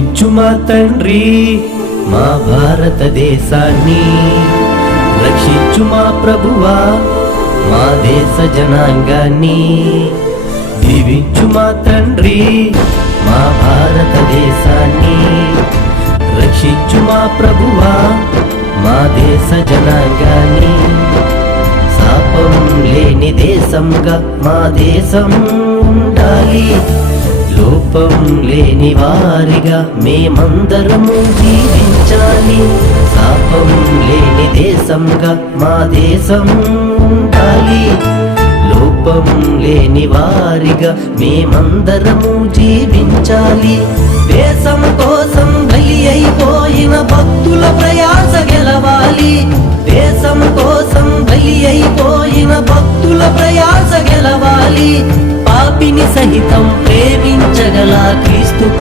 దీవించు మా తండ్రి మా భారతదేశాన్ని, రక్షించు మా ప్రభువా మా దేశ జనాంగాన్ని. దీవించు మా తండ్రి మా భారతదేశాన్ని, రక్షించు మా ప్రభువా మా దేశ జనాంగాన్ని. శాపం లేని దేశంగా మా దేశం ఉండాలి, లోపం లేని వారిగా మేమందరము జీవించాలి. శాపం లేని దేశంగా మా దేశం ఉండాలి, లోపం లేని వారిగా మేమందరము జీవించాలి. దేశం కోసం బలి అయిపోయిన భక్తుల ప్రయాస గెలవాలి, దేశం కోసం బలి అయిపోయిన భక్తుల ప్రయాస గెలవాలి. పాపిని సహితం ప్రేమించగల క్రీస్తు